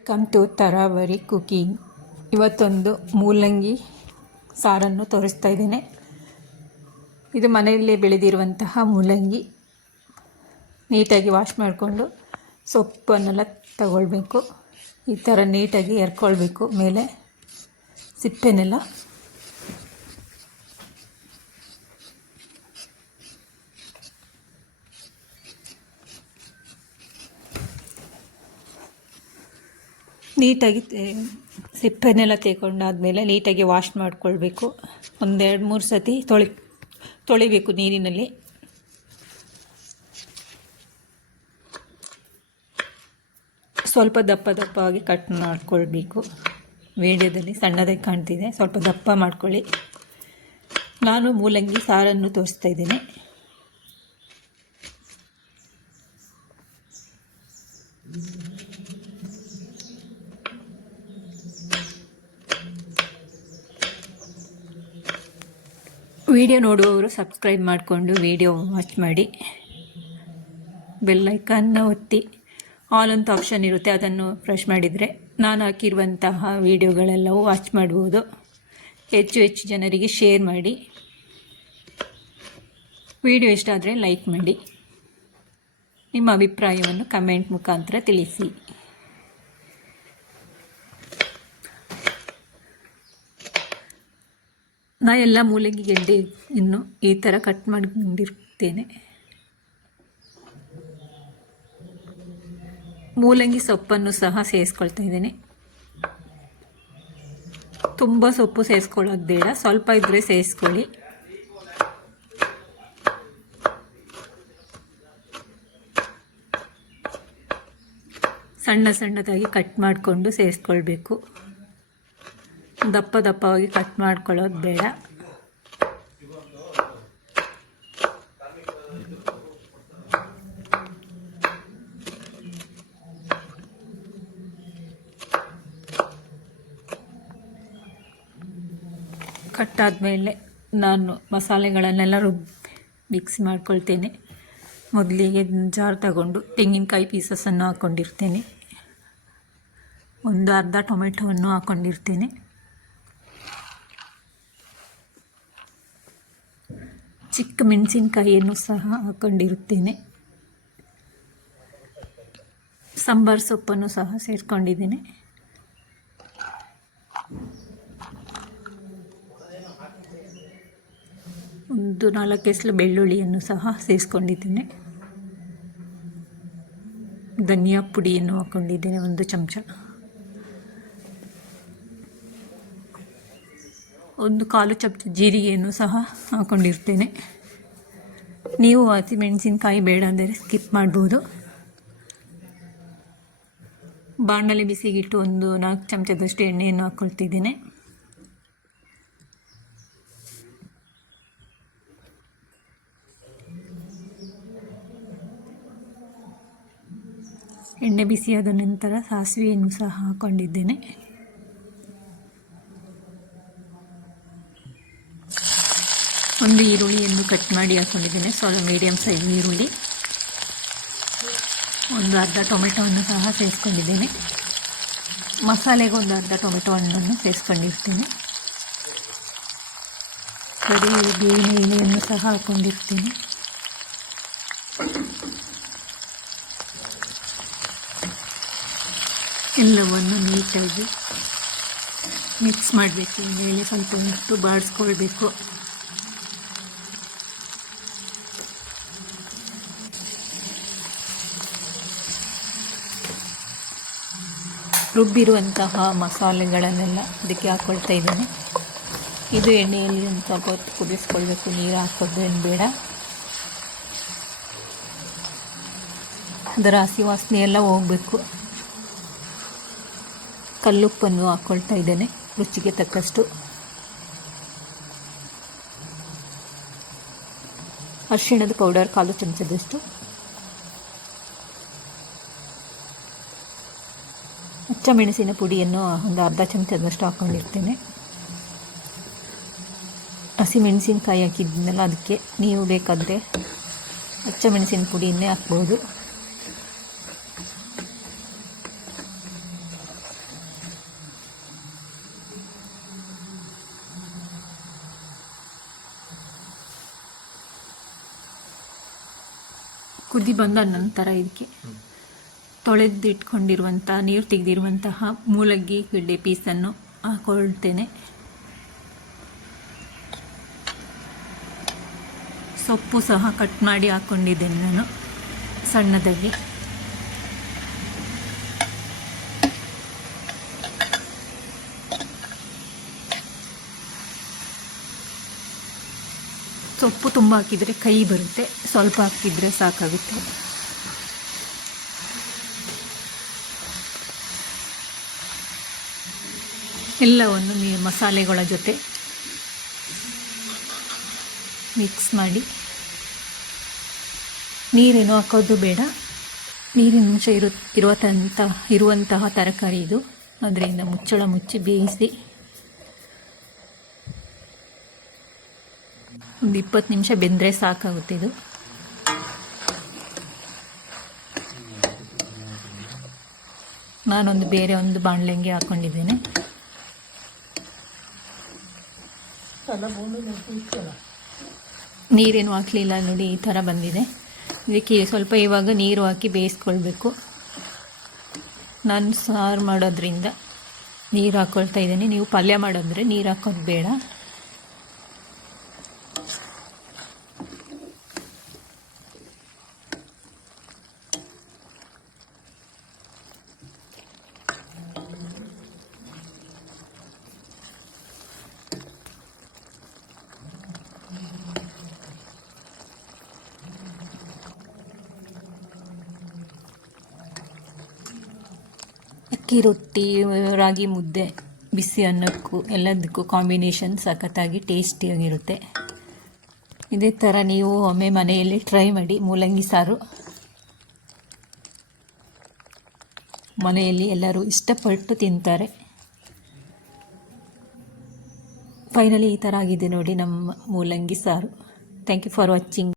Welcome to ತರಾವರಿ cooking. ಇವತ್ತೊಂದು ಮೂಲಂಗಿ ಸಾರನ್ನು ತೋರಿಸ್ತಾ ಇದ್ದೇನೆ. ಇದು ಮನೆಯಲ್ಲೇ ಬೆಳೆದಿರುವಂತಹ ಮೂಲಂಗಿ. ನೀಟಾಗಿ ವಾಶ್ ಮಾಡಿಕೊಂಡು ಸೊಪ್ಪನ್ನೆಲ್ಲ ತಗೊಳ್ಬೇಕು. ಈ ಥರ ನೀಟಾಗಿ ಎರ್ಕೊಳ್ಬೇಕು. ಮೇಲೆ ಸಿಪ್ಪೆನೆಲ್ಲ ನೀಟಾಗಿ ಸಿಪ್ಪೆನೆಲ್ಲ ತೆಗೊಂಡಾದಮೇಲೆ ನೀಟಾಗಿ ವಾಶ್ ಮಾಡಿಕೊಳ್ಬೇಕು. 1-2-3 ಸತಿ ತೊಳಿಬೇಕು ನೀರಿನಲ್ಲಿ. ಸ್ವಲ್ಪ ದಪ್ಪವಾಗಿ ಕಟ್ ಮಾಡಿಕೊಳ್ಬೇಕು. ವಿಡಿಯೋದಲ್ಲಿ ಸಣ್ಣದಾಗಿ ಕಾಣ್ತಿದೆ, ಸ್ವಲ್ಪ ದಪ್ಪ ಮಾಡ್ಕೊಳ್ಳಿ. ನಾನು ಮೂಲಂಗಿ ಸಾರನ್ನು ತೋರಿಸ್ತಾ ಇದ್ದೇನೆ. ವಿಡಿಯೋ ನೋಡುವವರು ಸಬ್ಸ್ಕ್ರೈಬ್ ಮಾಡಿಕೊಂಡು ವಿಡಿಯೋ ವಾಚ್ ಮಾಡಿ. ಬೆಲ್ ಐಕಾನ್ನ ಒತ್ತಿ. ಆಲ್ ಅಂತ ಆಪ್ಷನ್ ಇರುತ್ತೆ, ಅದನ್ನು ಪ್ರೆಸ್ ಮಾಡಿದರೆ ನಾನು ಹಾಕಿರುವಂತಹ ವಿಡಿಯೋಗಳೆಲ್ಲವೂ ವಾಚ್ ಮಾಡ್ಬೋದು. ಹೆಚ್ಚು ಜನರಿಗೆ ಶೇರ್ ಮಾಡಿ. ವಿಡಿಯೋ ಇಷ್ಟ ಆದರೆ ಲೈಕ್ ಮಾಡಿ. ನಿಮ್ಮ ಅಭಿಪ್ರಾಯವನ್ನು ಕಮೆಂಟ್ ಮುಖಾಂತರ ತಿಳಿಸಿ. ನಾ ಎಲ್ಲ ಮೂಲಂಗಿ ಗೆಡ್ಡೆ ಇನ್ನು ಈ ಥರ ಕಟ್ ಮಾಡಿಕೊಂಡಿರ್ತೇನೆ. ಮೂಲಂಗಿ ಸೊಪ್ಪನ್ನು ಸಹ ಸೇರಿಸ್ಕೊಳ್ತಾ ಇದ್ದೇನೆ. ತುಂಬ ಸೊಪ್ಪು ಸೇರಿಸ್ಕೊಳ್ಳೋದು ಬೇಡ, ಸ್ವಲ್ಪ ಇದ್ದರೆ ಸೇರಿಸ್ಕೊಳ್ಳಿ. ಸಣ್ಣದಾಗಿ ಕಟ್ ಮಾಡಿಕೊಂಡು ಸೇರಿಸ್ಕೊಳ್ಬೇಕು. ದಪ್ಪವಾಗಿ ಕಟ್ ಮಾಡ್ಕೊಳ್ಳೋದು ಬೇಡ. ಕಟ್ಟಾದಮೇಲೆ ನಾನು ಮಸಾಲೆಗಳನ್ನೆಲ್ಲ ಮಿಕ್ಸ್ ಮಾಡ್ಕೊಳ್ತೇನೆ. ಮೊದಲಿಗೆ ಜಾರ್ ತಗೊಂಡು ತೆಂಗಿನಕಾಯಿ ಪೀಸಸನ್ನು ಹಾಕ್ಕೊಂಡಿರ್ತೇನೆ. ಒಂದು ಅರ್ಧ ಟೊಮೆಟೊವನ್ನು ಹಾಕ್ಕೊಂಡಿರ್ತೇನೆ. ಚಿಕ್ಕ ಮೆಣಸಿನಕಾಯಿಯನ್ನು ಸಹ ಹಾಕ್ಕೊಂಡಿರುತ್ತೇನೆ. ಸಾಂಬಾರು ಸೊಪ್ಪನ್ನು ಸಹ ಸೇರಿಸ್ಕೊಂಡಿದ್ದೇನೆ. ಒಂದು 4 ಎಸಳು ಬೆಳ್ಳುಳ್ಳಿಯನ್ನು ಸಹ ಸೇರಿಸ್ಕೊಂಡಿದ್ದೇನೆ. ಧನಿಯಾ ಪುಡಿಯನ್ನು ಹಾಕ್ಕೊಂಡಿದ್ದೇನೆ 1 ಚಮಚ. 1/4 ಚಮಚ ಜೀರಿಗೆಯನ್ನು ಸಹ ಹಾಕ್ಕೊಂಡಿರ್ತೇನೆ. ನೀವು ಹಸಿಮೆಣಸಿನಕಾಯಿ ಬೇಡ ಅಂದರೆ ಸ್ಕಿಪ್ ಮಾಡ್ಬೋದು. ಬಾಣಲೆ ಬಿಸಿಗಿಟ್ಟು 4 ಚಮಚದಷ್ಟು ಎಣ್ಣೆಯನ್ನು ಹಾಕ್ಕೊಳ್ತಿದ್ದೇನೆ. ಎಣ್ಣೆ ಬಿಸಿಯಾದ ನಂತರ ಸಾಸಿವೆಯನ್ನು ಸಹ ಹಾಕ್ಕೊಂಡಿದ್ದೇನೆ. ಒಂದು ಈರುಳ್ಳಿಯನ್ನು ಕಟ್ ಮಾಡಿ ಹಾಕ್ಕೊಂಡಿದ್ದೇನೆ, ಸ್ವಲ್ಪ ಮೀಡಿಯಮ್ ಸೈಜ್ ಈರುಳ್ಳಿ. ಒಂದು ಅರ್ಧ ಟೊಮೆಟೊವನ್ನು ಸಹ ಸೇರಿಸ್ಕೊಂಡಿದ್ದೇನೆ. ಮಸಾಲೆಗೆ ಒಂದು ಅರ್ಧ ಟೊಮೆಟೊ ಹಣ್ಣನ್ನು ಸೇರಿಸ್ಕೊಂಡಿರ್ತೇನೆ. ಬೇವಿನ ಎಲೆಯನ್ನು ಸಹ ಹಾಕ್ಕೊಂಡಿರ್ತೇನೆ. ಎಲ್ಲವನ್ನು ನೀಟಾಗಿ ಮಿಕ್ಸ್ ಮಾಡಬೇಕು. ಮೇಲೆ ಸ್ವಲ್ಪ ಹೊತ್ತು ಬಾಡಿಸ್ಕೊಳ್ಬೇಕು. ರುಬ್ಬಿರುವಂತಹ ಮಸಾಲೆಗಳನ್ನೆಲ್ಲ ಅದಕ್ಕೆ ಹಾಕ್ಕೊಳ್ತಾ ಇದ್ದೇನೆ. ಇದು ಎಣ್ಣೆಯಲ್ಲಿ ಒಂದು ಸ್ವಲ್ಪ ಹೊತ್ತು ಕುದಿಸ್ಕೊಳ್ಬೇಕು. ನೀರು ಹಾಕೋದೇನು ಬೇಡ. ಅದರ ಹಸಿ ವಾಸನೆ ಎಲ್ಲ ಹೋಗಬೇಕು. ಕಲ್ಲುಪ್ಪನ್ನು ಹಾಕ್ಕೊಳ್ತಾ ಇದ್ದೇನೆ ರುಚಿಗೆ ತಕ್ಕಷ್ಟು. ಅರಿಶಿಣದ ಪೌಡರ್ 1/4 ಚಮಚದಷ್ಟು. ಹಚ್ಚಮೆಣಸಿನ ಪುಡಿಯನ್ನು ಒಂದು ಅರ್ಧ ಚಮಚದಷ್ಟು ಹಾಕ್ಕೊಂಡಿರ್ತೇನೆ. ಹಸಿಮೆಣಸಿನಕಾಯಿ ಹಾಕಿದ್ದನ್ನೆಲ್ಲ ಅದಕ್ಕೆ ನೀವು ಬೇಕಾದರೆ ಹಚ್ಚಮೆಣಸಿನ ಪುಡಿಯನ್ನೇ ಹಾಕ್ಬೋದು. ಕುದಿ ಬಂದ ನಂತರ ಇದಕ್ಕೆ ತೊಳೆದಿಟ್ಕೊಂಡಿರುವಂಥ ನೀರು ತೆಗೆದಿರುವಂತಹ ಮೂಲಂಗಿ ಗೆಡ್ಡೆ ಪೀಸನ್ನು ಹಾಕೊಳ್ತೇನೆ. ಸೊಪ್ಪು ಸಹ ಕಟ್ ಮಾಡಿ ಹಾಕ್ಕೊಂಡಿದ್ದೇನೆ ನಾನು ಸಣ್ಣದಾಗಿ. ಸೊಪ್ಪು ತುಂಬ ಹಾಕಿದರೆ ಕೈ ಬರುತ್ತೆ, ಸ್ವಲ್ಪ ಹಾಕಿದರೆ ಸಾಕಾಗುತ್ತೆ. ಎಲ್ಲವನ್ನು ಮಸಾಲೆಗಳ ಜೊತೆ ಮಿಕ್ಸ್ ಮಾಡಿ, ನೀರೇನು ಹಾಕೋದು ಬೇಡ. ನೀರಿನ ಅಂಶ ಇರುವಂತಹ ತರಕಾರಿ ಇದು. ಅದರಿಂದ ಮುಚ್ಚಳ ಮುಚ್ಚಿ ಬೇಯಿಸಿ ಒಂದು 20 ನಿಮಿಷ ಬೆಂದರೆ ಸಾಕಾಗುತ್ತೆ ಇದು. ನಾನೊಂದು ಬೇರೆ ಒಂದು ಬಾಣಲೆಗೆ ಹಾಕ್ಕೊಂಡಿದ್ದೇನೆ. ನೀರೇನು ಹಾಕಲಿಲ್ಲ ನೋಡಿ, ಈ ಥರ ಬಂದಿದೆ. ಇದಕ್ಕೆ ಸ್ವಲ್ಪ ಇವಾಗ ನೀರು ಹಾಕಿ ಬೇಯಿಸ್ಕೊಳ್ಬೇಕು. ನಾನು ಸಾರು ಮಾಡೋದ್ರಿಂದ ನೀರು ಹಾಕ್ಕೊಳ್ತಾ ಇದ್ದೀನಿ. ನೀವು ಪಲ್ಯ ಮಾಡಿದ್ರೆ ನೀರು ಹಾಕೋದು ಬೇಡ. ಅಕ್ಕಿ ರೊಟ್ಟಿ, ರಾಗಿ ಮುದ್ದೆ, ಬಿಸಿ ಅನ್ನಕ್ಕೂ ಎಲ್ಲದಕ್ಕೂ ಕಾಂಬಿನೇಷನ್ ಸಖತ್ತಾಗಿ ಟೇಸ್ಟಿಯಾಗಿರುತ್ತೆ. ಇದೇ ಥರ ನೀವು ಒಮ್ಮೆ ಮನೆಯಲ್ಲಿ ಟ್ರೈ ಮಾಡಿ. ಮೂಲಂಗಿ ಸಾರು ಮನೆಯಲ್ಲಿ ಎಲ್ಲರೂ ಇಷ್ಟಪಟ್ಟು ತಿಂತಾರೆ. ಫೈನಲಿ ಈ ಥರ ಆಗಿದೆ ನೋಡಿ ನಮ್ಮ ಮೂಲಂಗಿ ಸಾರು. Thank you for watching.